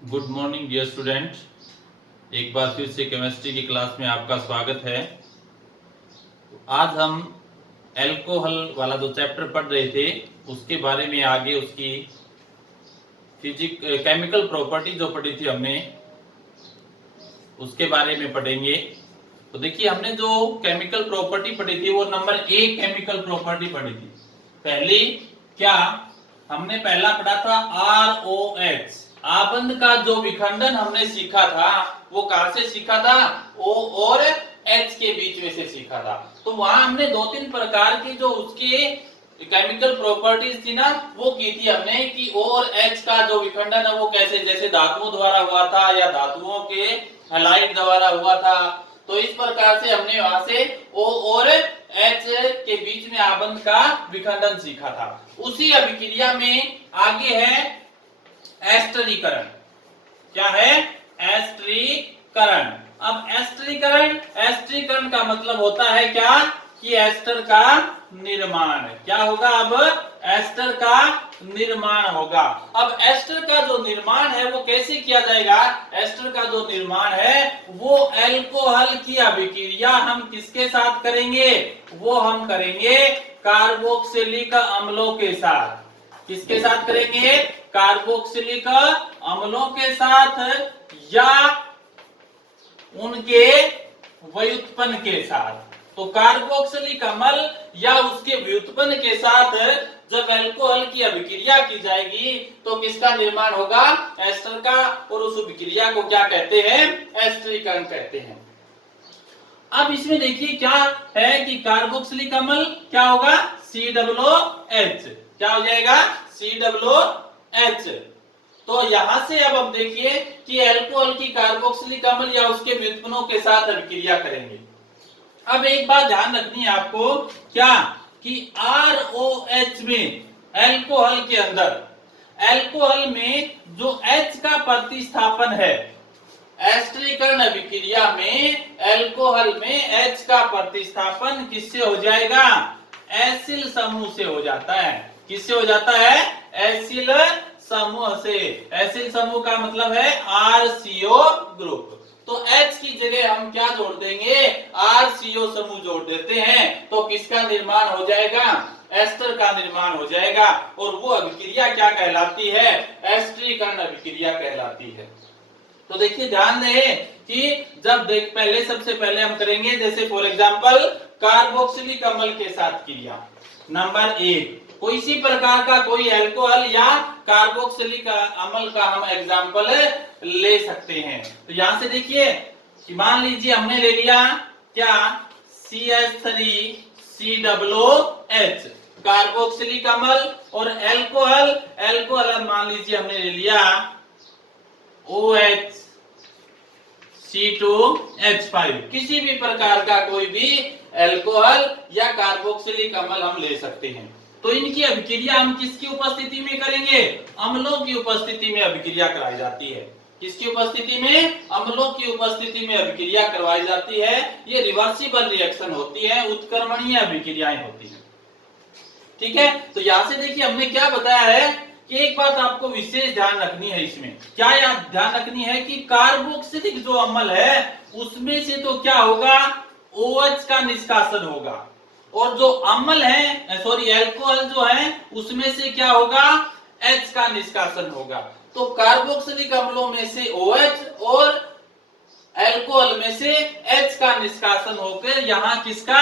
Good morning dear student. एक बार फिर से केमिस्ट्री की क्लास में आपका स्वागत है। आज हम एल्कोहल वाला जो चैप्टर पढ़ रहे थे उसके बारे में आगे उसकी केमिकल प्रॉपर्टी जो पढ़ी थी हमने उसके बारे में पढ़ेंगे। तो देखिए हमने जो केमिकल प्रॉपर्टी पढ़ी थी वो नंबर 1 केमिकल प्रॉपर्टी पढ़ी थी। पहली क्या हमने पहला पढ़ा था ROH, आबंध का जो विखंडन हमने सीखा था वो कहां से सीखा था? O और H के बीच में से सीखा था। तो वहां हमने दो तीन प्रकार की जो उसके केमिकल प्रॉपर्टीज थी ना वो की थी हमने कि O और H का जो विखंडन है वो कैसे, जैसे धातुओं द्वारा हुआ था या धातुओं के हैलाइड द्वारा हुआ था। तो इस प्रकार से हमने वहां से O और H के बीच में आबंध का विखंडन सीखा था। उसी अभिक्रिया में आगे है एस्टरीकरण। क्या है? एस्टरीकरण। अब एस्टरीकरण का मतलब होता है क्या कि एस्टर का निर्माण। क्या होगा? अब एस्टर का निर्माण होगा। अब एस्टर का जो निर्माण है वो कैसे किया जाएगा? एस्टर का जो निर्माण है वो एल्कोहल की अभिक्रिया हम किसके साथ करेंगे? वो हम करेंगे कार्बोक्सिलिक अम्लों के साथ। किसके साथ करेंगे? कार्बोक्सिलिक अम्लों के साथ या उनके व्युत्पन्न के साथ। तो कार्बोक्सिलिक अम्ल या उसके व्युत्पन्न के साथ जब एल्कोहल की अभिक्रिया की जाएगी तो किसका निर्माण होगा? एस्टर का। और उस अभिक्रिया को क्या कहते हैं? एस्टरीकरण कहते हैं। अब इसमें देखिए क्या है कि कार्बोक्सिलिक अम्ल क्या होगा? COOH। क्या हो जाएगा? COOH। तो यहां से अब हम देखिए कि एल्कोहल की कार्बोक्सिलिक अम्ल या उसके व्युत्पन्नों के साथ अभिक्रिया करेंगे। अब एक बात ध्यान रखनी है आपको, क्या कि ROH में एल्कोहल के अंदर एल्कोहल में जो H का प्रतिस्थापन है, एस्टरीकरण अभिक्रिया में एल्कोहल में H का प्रतिस्थापन किससे हो जाएगा? एसिल समूह से हो जाता है। किससे हो जाता है? एसिल समूह से। एसिल समूह का मतलब है RCO ग्रुप। तो H की जगह हम क्या जोड़ देंगे? RCO समूह जोड़ देते हैं। तो किसका निर्माण हो जाएगा? एस्टर का निर्माण हो जाएगा। और वो अभिक्रिया क्या कहलाती है? एस्टरीकरण अभिक्रिया कहलाती है। तो देखिए ध्यान रहे कि जब पहले सबसे पहले हम करेंगे, जैसे फॉर एग्जांपल कार्बोक्सिलिक अम्ल के साथ क्रिया नंबर 1, कोई इसी प्रकार का कोई एल्कोहल या कार्बोक्सिलिक अम्ल का हम एग्जांपल ले सकते हैं। तो यहां से देखिए कि मान लीजिए हमने ले लिया क्या? CH3COOH कार्बोक्सिलिक अम्ल। और एल्कोहल मान लीजिए हमने ले लिया OH C2H5। किसी भी प्रकार का कोई भी एल्कोहल या कार्बोक्सिलिक अम्ल हम ले सकते हैं। तो इनकी अभिक्रिया हम किसकी उपस्थिति में करेंगे? अम्लों की उपस्थिति में अभिक्रिया कराई जाती है। किसकी उपस्थिति में? अम्लों की उपस्थिति में अभिक्रिया करवाई जाती है। ये रिवर्सिबल रिएक्शन होती है, उत्क्रमणीय अभिक्रियाएं होती है। ठीक है। तो यहां से देखिए हमने क्या बताया है कि एक बात आपको विशेष ध्यान रखनी है। इसमें क्या याद ध्यान रखनी है कि कार्बोक्सिलिक जो अम्ल है उसमें से तो क्या होगा? OH का निष्कासन होगा। और जो अम्ल है एल्कोहल जो है उसमें से क्या होगा? H का निष्कासन होगा। तो कार्बोक्सिलिक अम्लों में से OH और एल्कोहल में से H का निष्कासन होकर यहाँ किसका?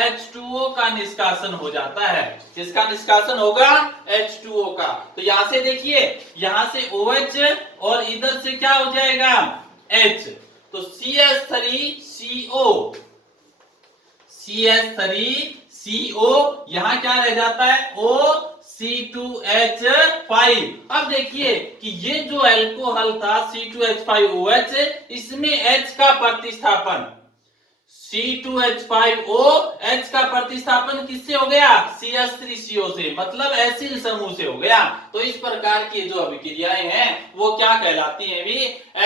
H2O का निष्कासन हो जाता है। किसका निष्कासन होगा? H2O का। तो यहां से देखिए यहां से OH और इधर से क्या हो जाएगा? H। तो CH3CO यहां क्या रह जाता है? C2H5। अब देखिए कि ये जो एल्कोहल था C2H5OH, इसमें H का प्रतिस्थापन C2H5O H का प्रतिस्थापन किससे हो गया? CH3CO से, मतलब एसिल समूह से हो गया। तो इस प्रकार की जो अभिक्रियाएं हैं वो क्या कहलाती हैं? भी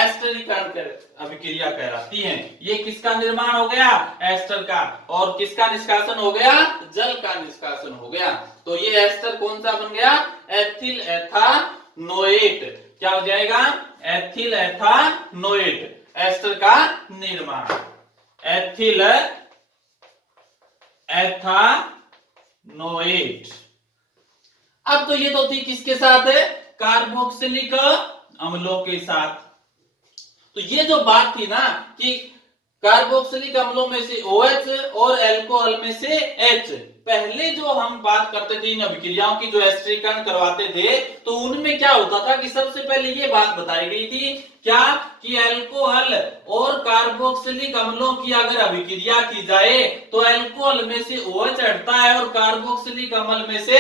एस्टरीकरण अभिक्रिया कहलाती हैं। ये किसका निर्माण हो गया? एस्टर का। और किसका निष्कासन हो गया? जल का निष्कासन हो गया। तो ये एस्टर कौन सा बन गया? एथिल एथानोएट। क्या हो जाएगा, एथिल एथानोएट, एस्टर का निर्माण, एथिल एथानोएट। अब तो ये तो थी किसके साथ है, कार्बोक्सिलिक अम्लों के साथ। तो ये जो बात थी ना कि कार्बोक्सिलिक अम्लों में से OH और अल्कोहल में से H, पहले जो हम बात करते थे इन अभिक्रियाओं की, जो एस्टरीकरण करवाते थे, तो उनमें क्या होता था कि सबसे पहले ये बात बताई गई थी क्या कि अल्कोहल और कार्बोक्सिलिक अम्लों की अगर अभिक्रिया की जाए तो अल्कोहल में से OH हटता है और कार्बोक्सिलिक अम्ल में से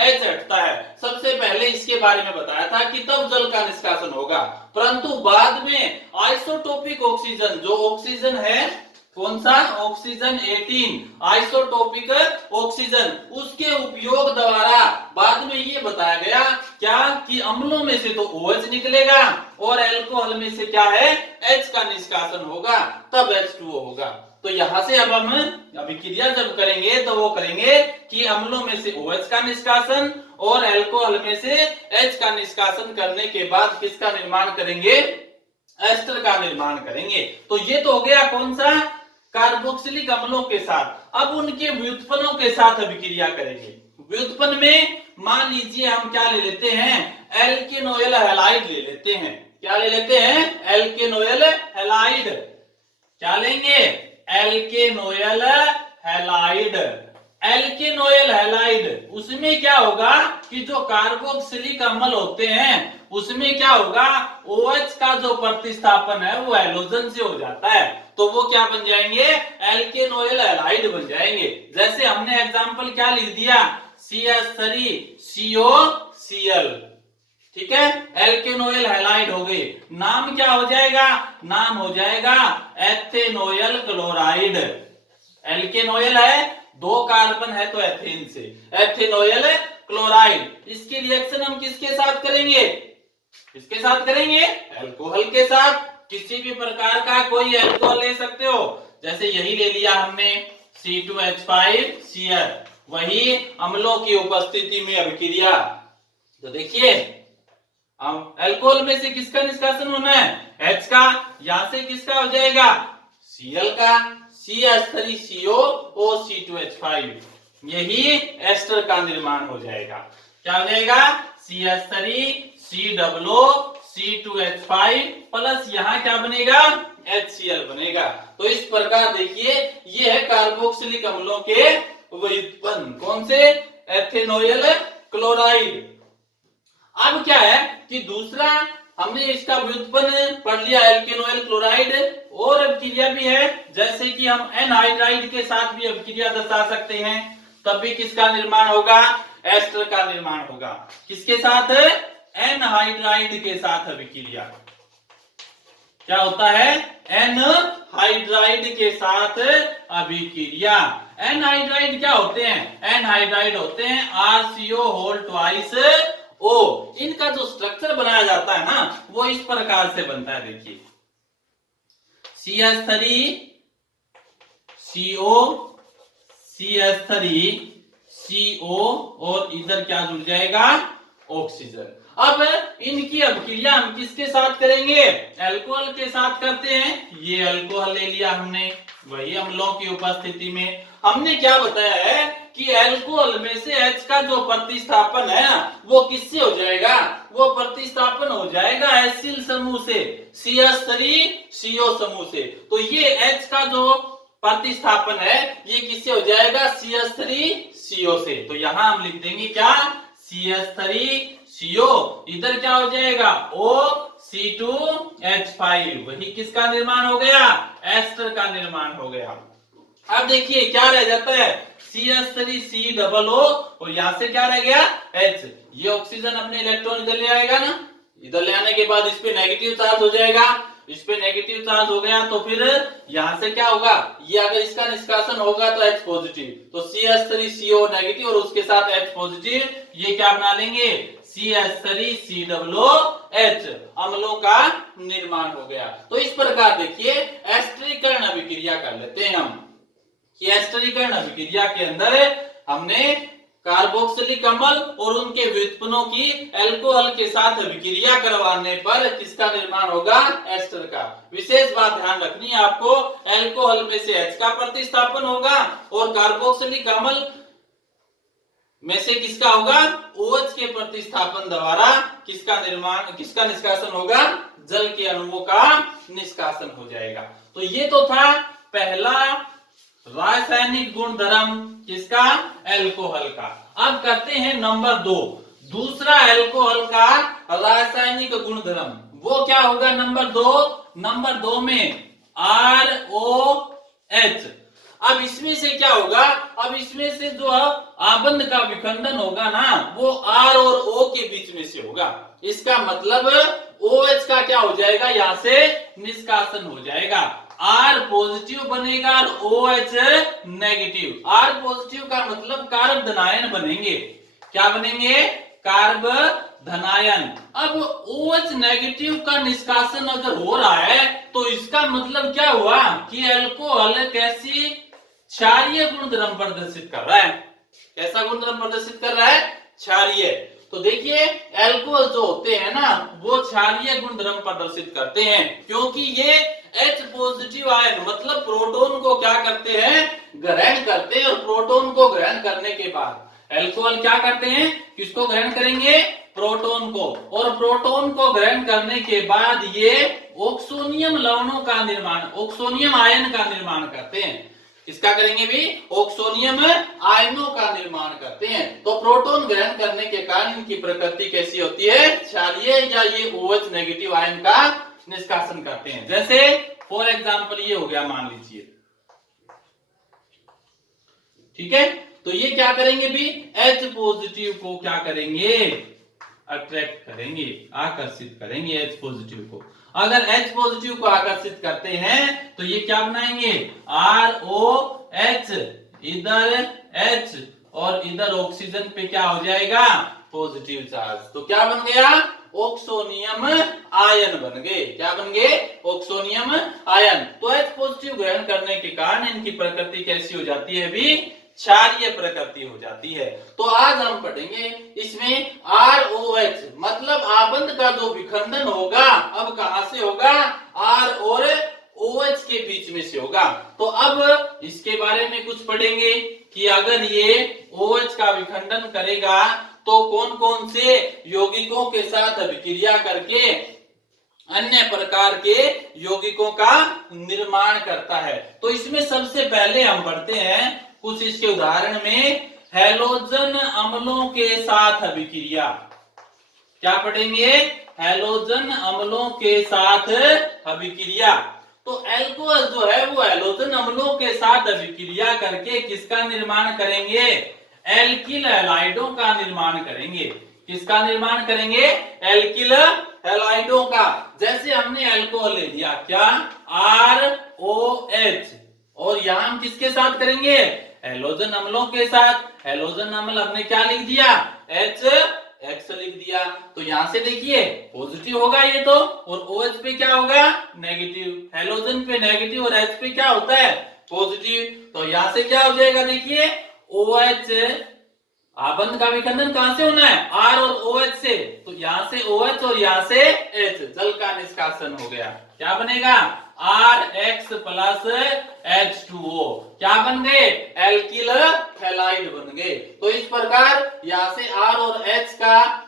H हटता है। सबसे पहले इसके बारे में बताया था कि तब जल का निष्कासन होगा, परंतु बाद में आइसोटोपिक ऑक्सीजन, जो ऑक्सीजन है कौन सा, ऑक्सीजन 18 आइसोटोपिक ऑक्सीजन, उसके उपयोग द्वारा बाद में ये बताया गया क्या कि अम्लों में से तो OH निकलेगा और अल्कोहल में से क्या है, H का निष्कासन होगा, तब H2O होगा। तो यहां से अब हम अभिक्रिया जब करेंगे तो वो करेंगे कि अम्लों में से OH का निष्कासन और अल्कोहल में से H का निष्कासन करने के बाद किसका निर्माण करेंगे, एस्टर का निर्माण करेंगे। तो ये तो हो गया कौन सा, कार्बोक्सिलिक अम्लों के साथ। अब उनके व्युत्पन्नों के साथ अभिक्रिया करेंगे। व्युत्पन्न में मान लीजिए हम क्या ले लेते हैं, एल्केनोइल हैलाइड ले लेते हैं। क्या ले लेते हैं, एल्केनोइल हैलाइड। क्या लेंगे, एल्केनोइल हैलाइड। एल्केनोइल हैलाइड, उसमें क्या होगा कि जो कार्बोक्सिलिक अम्ल होते हैं उसमें क्या होगा, OH का जो प्रतिस्थापन है वो हैलोजन से हो जाता है, तो वो क्या बन जाएंगे, एल्केनोइल हैलाइड बन जाएंगे। जैसे हमने एग्जांपल क्या लिख दिया, CH3COCl, ठीक है, एल्केनोइल हैलाइड हो गए। नाम क्या हो जाएगा, नाम हो जाएगा एथेनोइल क्लोराइड। एल्केनोइल है, 2 कार्बन है तो एथेन से, एथेनोइल क्लोराइड। इसकी रिएक्शन हम किसके साथ करेंगे, किसके साथ करेंगे, अल्कोहल के साथ। किसी भी प्रकार का कोई अल्कोहल ले सकते हो, जैसे यही ले लिया हमने C2H5Cl, वही अम्लों की उपस्थिति में अभिक्रिया। तो देखिए अब अल्कोहल में से किसका निष्कासन होना है, H का, यहां से किसका हो जाएगा, Cl का, CH3COO2H5, यही एस्टर का निर्माण हो जाएगा। क्या हो जाएगा, CH3COO2H5 प्लस यहाँ क्या बनेगा, HCl बनेगा। तो इस प्रकार देखिए ये है कार्बोक्सिलिक अम्लों के व्युत्पन्न, कौन से, एथेनोइल क्लोराइड। अब क्या है कि दूसरा हमने इसका व्युत्पन्न पढ़ लिया एल्केनोइल क्लोराइड, और अभिक्रिया भी है, जैसे कि हम एनहाइड्राइड के साथ भी अभिक्रिया दर्शा सकते हैं, तब भी किसका निर्माण होगा, एस्टर का निर्माण होगा। किसके साथ, एनहाइड्राइड के साथ अभिक्रिया। क्या होता है, एनहाइड्राइड के साथ अभिक्रिया। एनहाइड्राइड क्या होते हैं, एनहाइड्राइड होते हैं RCO2O। इनका जो स्ट्रक्चर बनाया जाता है ना वो इस प्रकार से बनता है, देखिए CH3CO, CH3CO और इधर क्या जुड़ जाएगा, ऑक्सीजन। अब इनकी अभिक्रिया हम किसके साथ करेंगे, अल्कोहल के साथ करते हैं। ये अल्कोहल ले लिया हमने, वही अम्लों की उपस्थिति में। हमने क्या बताया है कि अल्कोहल में से H का जो प्रतिस्थापन है ना वो किससे हो जाएगा, वो प्रतिस्थापन हो जाएगा एसिल समूह से, CH3CO समूह से। तो ये H का जो प्रतिस्थापन है ये किससे हो जाएगा, CH3CO से। तो यहां हम लिख देंगे क्या, CH3CO, इधर क्या हो जाएगा, OC2H5, वही किसका निर्माण हो गया, एस्टर का निर्माण हो गया। अब देखिए क्या रह जाता है, CH3COO और यहां से क्या रह गया, H। ये ऑक्सीजन अपने इलेक्ट्रॉन इधर ले आएगा ना, इधर ले आने के बाद इस पे नेगेटिव चार्ज हो जाएगा, इस पे नेगेटिव चार्ज हो गया तो फिर यहां से क्या होगा, ये अगर इसका निष्कासन होगा तो H पॉजिटिव, तो CH3CO नेगेटिव और उसके साथ H पॉजिटिव, ये क्या बना लेंगे, CH3COOH, अम्लों का निर्माण हो गया। तो इस प्रकार देखिए एस्टरीकरण अभिक्रिया कर लेते हैं हम, कि एस्टरीकरण अभिक्रिया के अंदर हमने कार्बोक्सिलिक अम्ल और उनके व्युत्पन्नों की अल्कोहल के साथ अभिक्रिया करवाने पर किसका निर्माण होगा? एस्टर का। विशेष बात ध्यान रखनी है आपको, अल्कोहल में से H का प्रतिस्थापन होगा और कार्बोक्सिलिक अम्ल में से किसका होगा? OH के प्रतिस्थापन द्वारा किसका निष्कासन होगा? जल के अणुओं का निष्कासन हो जाएगा। तो ये तो था पहला रासायनिक गुणधर्म किसका? अल्कोहल का। अब करते हैं नंबर 2, दूसरा अल्कोहल का रासायनिक गुणधर्म, वो क्या होगा? नंबर 2 में ROH। अब इसमें से क्या होगा? अब इसमें से जो आबंध का विखंडन होगा ना, वो R और O के बीच में से होगा। इसका मतलब OH का क्या हो जाएगा? यहां से निष्कासन हो जाएगा। R पॉजिटिव बनेगा और OH नेगेटिव। R पॉजिटिव का मतलब कार्ब धनायन बनेंगे। क्या बनेंगे? कार्ब धनायन। अब OH नेगेटिव का निष्कासन अगर हो रहा है तो इसका मतलब क्या हुआ कि अल्कोहल कैसी क्षारीय गुणधर्म प्रदर्शित कर रहा है। कैसा गुणधर्म प्रदर्शित कर रहा है? क्षारीय। तो देखिए अल्कोहल जो होते हैं ना, वो क्षारीय गुणधर्म प्रदर्शित करते हैं, क्योंकि ये H पॉजिटिव आयन मतलब प्रोटॉन को क्या करते हैं? ग्रहण करते हैं। और प्रोटॉन को ग्रहण करने के बाद अल्कोहल क्या करते हैं? किसको ग्रहण करेंगे? प्रोटॉन को। और प्रोटॉन को ग्रहण करने के बाद ये ऑक्सोनियम लवणों का निर्माण, ऑक्सोनियम आयन का निर्माण करते हैं। किसका करेंगे भी? ऑक्सोनियम आयनों का निर्माण करते हैं। तो प्रोटॉन ग्रहण करने के कारण इनकी प्रकृति कैसी होती है? क्षारीय, या ये OH नेगेटिव आयन का निष्कासन करते हैं। जैसे फॉर एग्जांपल ये हो गया, मान लीजिए, ठीक है। तो ये क्या करेंगे भी? H पॉजिटिव को क्या करेंगे? अट्रैक्ट करेंगे, आकर्षित करेंगे H पॉजिटिव को। अगर H पॉजिटिव को आकर्षित करते हैं तो ये क्या बनाएंगे? ROH, इधर H और इधर ऑक्सीजन पे क्या हो जाएगा? Positive charge. तो क्या बन गया? ऑक्सोनियम आयन बन गए। क्या बन गए? Oxonium ion. तो H पॉजिटिव ग्रहण करने के कारण इनकी प्रकृति कैसी हो जाती है भी? क्षारीय प्रकृति हो जाती है। तो आज हम पढ़ेंगे इसमें ROH मतलब आबंध का जो विखंडन होगा, अब कहां से होगा? R और OH के बीच में से होगा। तो अब इसके बारे में कुछ पढ़ेंगे कि अगर ये OH का विखंडन करेगा तो कौन कौन से यौगिकों के साथ अभिक्रिया करके अन्य प्रकार के यौगिकों का निर्माण करता है। तो इसमें सबसे पहले हम पढ़ते हैं कुछ इसके उदाहरण में, हैलोजन अम्लों के साथ अभिक्रिया। क्या पढ़ेंगे? हैलोजन अम्लों के साथ अभिक्रिया। तो अल्कोहल जो है वो हैलोजन अम्लों के साथ अभिक्रिया करके किसका निर्माण करेंगे? एल्किल हैलाइडों का निर्माण करेंगे। किसका निर्माण करेंगे? एल्किल हैलाइडों का। जैसे हमने अल्कोहल ले लिया, क्या? ROH, और यहां हम किसके साथ करेंगे? हैलोजन अम्लों के साथ। हैलोजन अम्ल हमने क्या लिख दिया? X लिख दिया। तो यहां से देखिए पॉजिटिव होगा ये तो, और OH पे क्या होगा? नेगेटिव। हैलोजन पे नेगेटिव और H पे क्या होता है? पॉजिटिव। तो यहां से क्या हो जाएगा? देखिए OH, आबंध का विखंडन कहां से होना है? R और OH से। तो यहां से OH और यहां से H, जल का निष्कासन हो गया। क्या बनेगा? RX plus H2O। क्या बन गए? एल्किल हैलाइड बन गए। तो इस प्रकार यहां से R और H का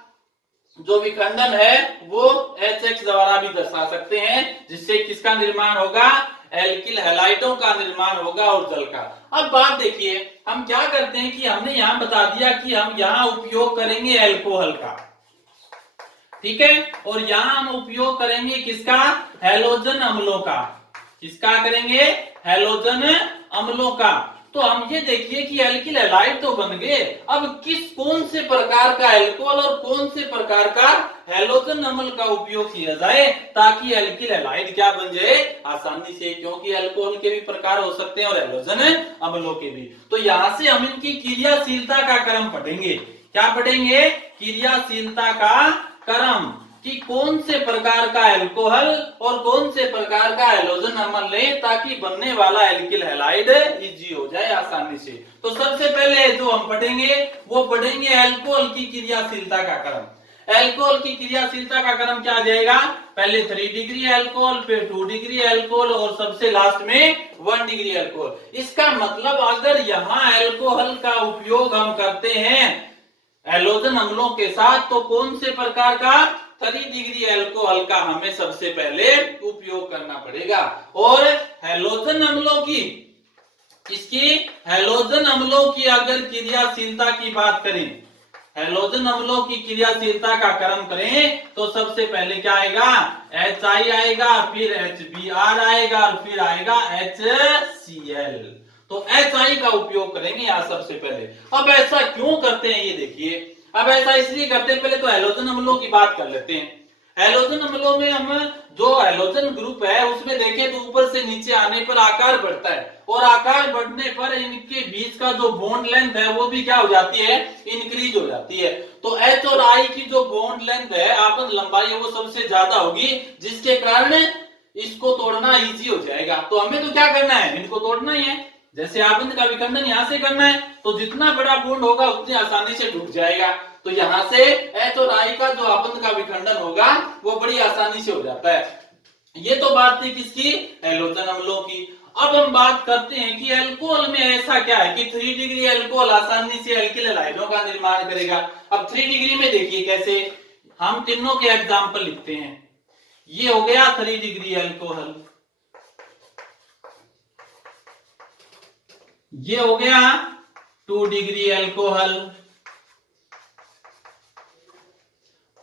जो विखंडन है वो HX द्वारा भी दर्शा सकते हैं, जिससे किसका निर्माण होगा? एल्किल हैलाइडों का निर्माण होगा और जल का। अब बात देखिए, हम क्या करते हैं कि हमने यहां बता दिया कि हम यहां उपयोग करेंगे अल्कोहल का, ठीक है, और यहां हम उपयोग करेंगे किसका? हैलोजन अम्लों का। किसका करेंगे? हैलोजन अम्लों का। तो हम ये देखिए कि एल्किल हैलाइड तो बन गए। अब कौन से प्रकार का अल्कोहल और कौन से प्रकार का हैलोजन अम्ल का उपयोग किया जाए ताकि एल्किल हैलाइड क्या बन जाए? आसानी से, क्योंकि अल्कोहल के भी प्रकार हो सकते हैं और हैलोजन अम्लों के भी। तो यहां से हम इनकी क्रियाशीलता का क्रम पढ़ेंगे। क्या पढ़ेंगे? क्रियाशीलता का क्रम। कि कौन से प्रकार का एल्कोहल और कौन से प्रकार का हैलोजन अम्ल लें ताकि बनने वाला एल्किल हैलाइड इजी हो जाए आसानी से। तो सबसे पहले जो हम पढ़ेंगे वो पढ़ेंगे एल्कोहल की क्रियाशीलता का क्रम। एल्कोहल की क्रियाशीलता का क्रम क्या आ जाएगा? पहले 3 डिग्री एल्कोहल, फिर 2 डिग्री एल्कोहल और सबसे लास्ट में 1 डिग्री एल्कोहल। इसका मतलब अगर यहाँ एल्कोहल का उपयोग हम करते हैं हैलोजन अम्लों के साथ तो कौन से प्रकार का? 3 डिग्री एल्कोहल का हमें सबसे पहले उपयोग करना पड़ेगा। और हैलोजन अम्लों की हैलोजन अम्लों की अगर क्रियाशीलता की बात करें, हैलोजन अम्लों की क्रियाशीलता का क्रम करें तो सबसे पहले क्या आएगा? HI आएगा, फिर HBr आएगा और फिर आएगा HCl। तो HI का उपयोग करेंगे यहां सबसे पहले। अब ऐसा क्यों करते हैं ये देखिए। अब ऐसा इसलिए करते हैं, पहले तो हैलोजन अम्लों की बात कर लेते हैं। हैलोजन अम्लों में हम जो हैलोजन ग्रुप है उसमें देखें तो ऊपर से नीचे आने पर आकार बढ़ता है और आकार बढ़ने पर इनके बीच का जो बॉन्ड लेंथ है वो भी क्या हो जाती है? इंक्रीज हो जाती है। तो H और I की जो बॉन्ड लेंथ है, आपन लंबाई है, वो सबसे ज्यादा होगी, जिसके कारण इसको तोड़ना इजी हो जाएगा। तो हमें तो क्या करना है? इनको तोड़ना ही है। जैसे आबंध का विखंडन यहां से करना है तो जितना बड़ा बॉन्ड होगा उतनी आसानी से टूट जाएगा। तो यहां से H और I का जो आबंध का विखंडन होगा वो बड़ी आसानी से हो जाता है। ये तो बात थी किसकी? हैलोजन अम्लों की। अब हम बात करते हैं कि एल्कोहल में ऐसा क्या है कि 3 डिग्री एल्कोहल आसानी से एल्किल हैलाइडों का निर्माण करेगा। अब 3 डिग्री में देखिए कैसे, हम तीनों के एग्जाम्पल लिखते हैं। ये हो गया 3 डिग्री एल्कोहल, ये हो गया 2 डिग्री एल्कोहल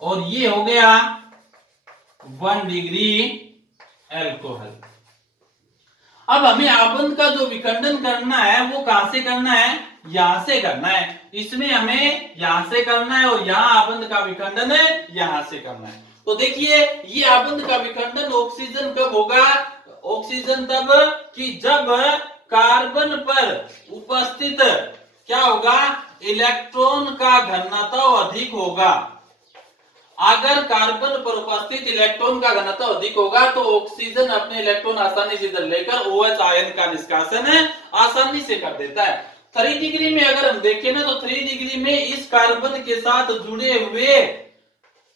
और ये हो गया 1 डिग्री एल्कोहल। अब हमें आबंध का जो विखंडन करना है वो कहां से करना है? यहां से करना है। इसमें हमें यहां से करना है और यहां आबंध का विखंडन यहां से करना है। तो देखिए ये आबंध का विखंडन ऑक्सीजन कब होगा? ऑक्सीजन तब कि जब कार्बन पर उपस्थित क्या होगा? इलेक्ट्रॉन का घनत्व अधिक होगा। अगर कार्बन पर उपस्थित इलेक्ट्रॉन का घनत्व अधिक होगा तो ऑक्सीजन अपने इलेक्ट्रॉन आसानी से इधर लेकर OH आयन का निष्कासन आसानी से कर देता है। 3 डिग्री में अगर हम देखें ना तो 3 डिग्री में इस कार्बन के साथ जुड़े हुए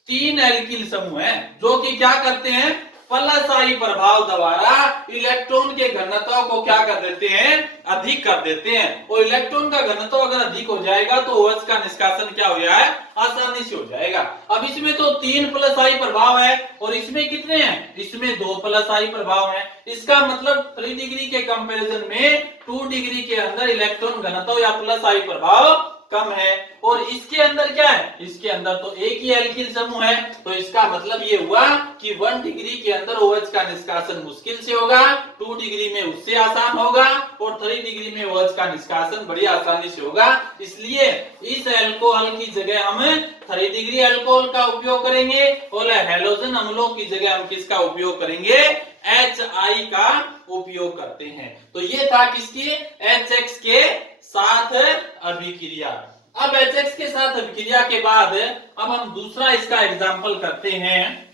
3 एल्किल समूह हैं जो कि क्या करते हैं? प्लस आई प्रभाव द्वारा इलेक्ट्रॉन के घनत्व को क्या कर देते हैं? अधिक कर देते हैं। और इलेक्ट्रॉन का घनत्व अगर अधिक हो जाएगा तो OH का निष्कासन क्या हो जाए? आसानी से हो जाएगा। अब इसमें तो 3 प्लस आई प्रभाव है और इसमें कितने हैं? इसमें 2 प्लस आई प्रभाव है। इसका मतलब 3 डिग्री के कंपैरिजन में 2 डिग्री के अंदर इलेक्ट्रॉन घनत्व या प्लस आई प्रभाव कम है। और इसके अंदर क्या है? इसके अंदर तो एक ही एल्किल समूह है। तो इसका मतलब ये हुआ कि 1 डिग्री के अंदर OH का निष्कासन मुश्किल से होगा, 2 डिग्री में उससे आसान होगा और 3 डिग्री में OH का निष्कासन बड़ी आसानी से होगा। इसलिए इस एल्कोहल की जगह हम 3 डिग्री एल्कोहल का उपयोग करेंगे और हैलोजन अम्लों की जगह हम किसका उपयोग करेंगे? HI का उपयोग करते हैं। तो ये था किसकी? HX के साथ अभिक्रिया। अब HX के साथ अभिक्रिया के बाद अब हम दूसरा इसका एग्जाम्पल करते हैं,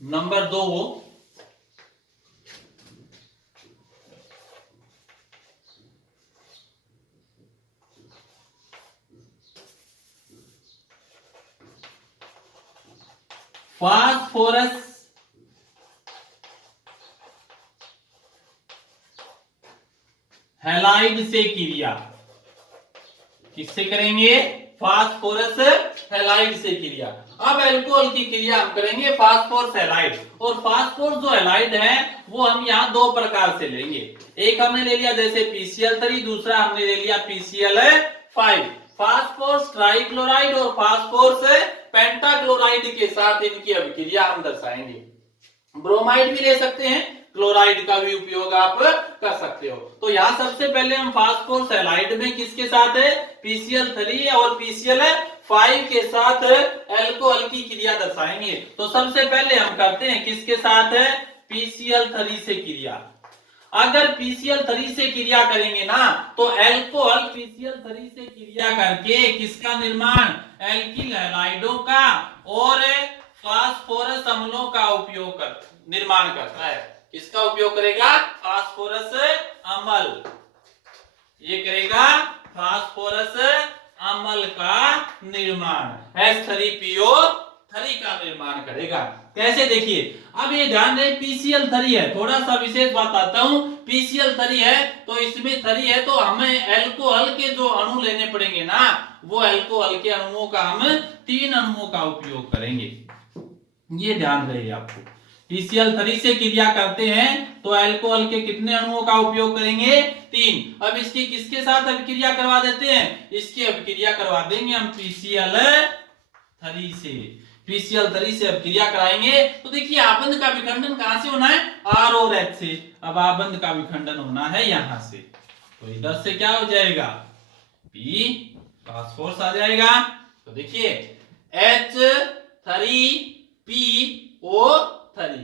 नंबर 2। फास्फोरस हैलाइड से क्रिया। किससे करेंगे? फास्फोरस हैलाइड से क्रिया। अब एल्कोहल की क्रिया हम करेंगे फास्फोरस हैलाइड। और फास्फोरस जो हैलाइड है वो हम यहाँ 2 प्रकार से लेंगे। एक हमने ले लिया जैसे PCl3, दूसरा हमने ले लिया PCl5। फास्फोरस ट्राइक्लोराइड और फास्फोरस पेंटाक्लोराइड के साथ इनकी अभिक्रिया हम दर्शाएंगे। ब्रोमाइड भी ले सकते हैं, क्लोराइड का भी उपयोग आप कर सकते हो। तो यहाँ सबसे पहले हम फास्फोरस हैलाइड में किसके साथ है? PCl3 और PCl5 के साथ एल्कोहल की क्रिया दर्शाएंगे। तो सबसे पहले हम करते हैं किसके साथ है? PCl3 से क्रिया। अगर PCl3 से क्रिया करेंगे ना तो एल्कोहल PCl3 से क्रिया करके किसका निर्माण, एल्किल हैलाइडों का और फास्फोरस अम्लों का उपयोग कर निर्माण करता है। किसका उपयोग करेगा, फास्फोरस अम्ल, ये करेगा फास्फोरस अम्ल का निर्माण, H3PO3 का निर्माण करेगा। कैसे, देखिए अब ये ध्यान रहे PCl3 है, थोड़ा सा विशेष बात आता हूं, PCl3 है तो इसमें 3 है तो हमें एल्कोहल के जो अणु लेने पड़ेंगे ना, वो एल्कोहल के अणुओं का हम 3 अणुओं का उपयोग करेंगे। ये ध्यान रहे आपको, PCl3 से क्रिया करते हैं तो एल्कोहल के कितने अणुओं का उपयोग करेंगे, 3। अब इसकी किसके साथ अभिक्रिया करवा देते हैं, इसकी अभिक्रिया करवा देंगे हम PCl3 से। PCl3 से अभिक्रिया कराएंगे तो देखिए आबंध का विखंडन कहां से होना है, R और H से। अब आबंध का विखंडन होना है यहां से, तो इधर से क्या हो जाएगा, P फास्फोरस आ जाएगा। तो देखिए H3PO3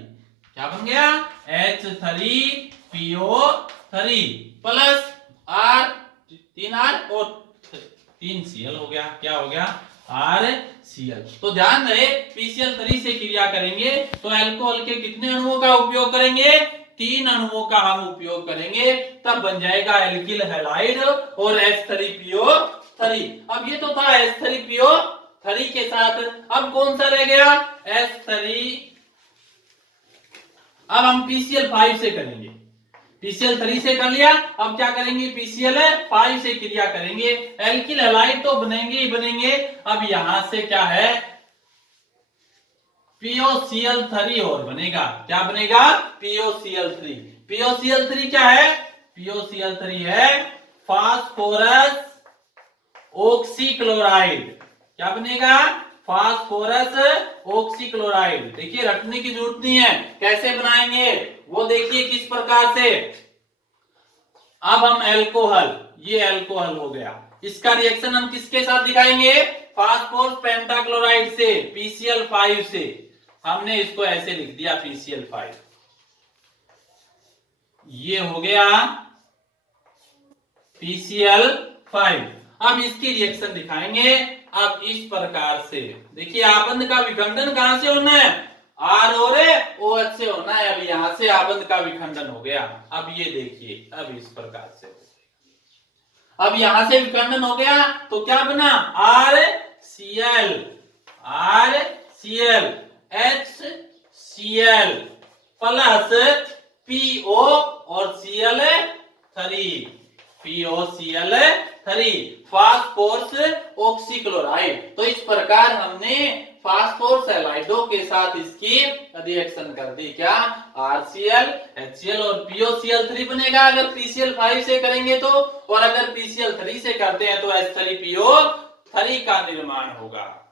क्या बन गया, H3PO3 प्लस R, 3R और 3Cl हो गया। क्या हो गया, RCl। तो ध्यान रहे PCl3 से क्रिया करेंगे तो एल्कोहल के कितने अणुओं का उपयोग करेंगे, 3 अणुओं का हम उपयोग करेंगे, तब बन जाएगा एल्किल हैलाइड और H3PO3। अब ये तो था H3PO3 के साथ, अब कौन सा रह गया, H3। अब हम PCl5 से करेंगे, PCl3 से कर लिया, अब क्या करेंगे, PCl5 से क्रिया करेंगे, एल्किल हैलाइड तो बनेंगे ही बनेंगे। अब यहां से क्या है, POCl3 और बनेगा, क्या बनेगा, POCl3। POCl3 क्या है, POCl3 है फास्फोरस ऑक्सीक्लोराइड। क्या बनेगा, फास्फोरस ऑक्सीक्लोराइड। देखिए रटने की जरूरत नहीं है, कैसे बनाएंगे वो देखिए किस प्रकार से। अब हम एल्कोहल, ये एल्कोहल हो गया, इसका रिएक्शन हम किसके साथ दिखाएंगे, फास्फोरस पेंटाक्लोराइड से, PCl5 से। हमने इसको ऐसे लिख दिया PCl5, ये हो गया PCl5। अब इसकी रिएक्शन दिखाएंगे अब इस प्रकार से। देखिए आबंध का विखंडन कहां से होना है, R और OH से होना है। अब यहां से आबंध का विखंडन हो गया। अब ये देखिए अब इस प्रकार से, अब यहां से विखंडन हो गया तो क्या बना, RCl, HCl प्लस PO और Cl3, POCl3 फास्फोरस ऑक्सीक्लोराइड। तो इस प्रकार हमने फास्फोरस हैलाइडों के साथ इसकी रिएक्शन कर दी। क्या, RCl, HCl और POCl3 बनेगा अगर PCl5 से करेंगे तो, और अगर PCl3 से करते हैं तो H3PO3 का निर्माण होगा।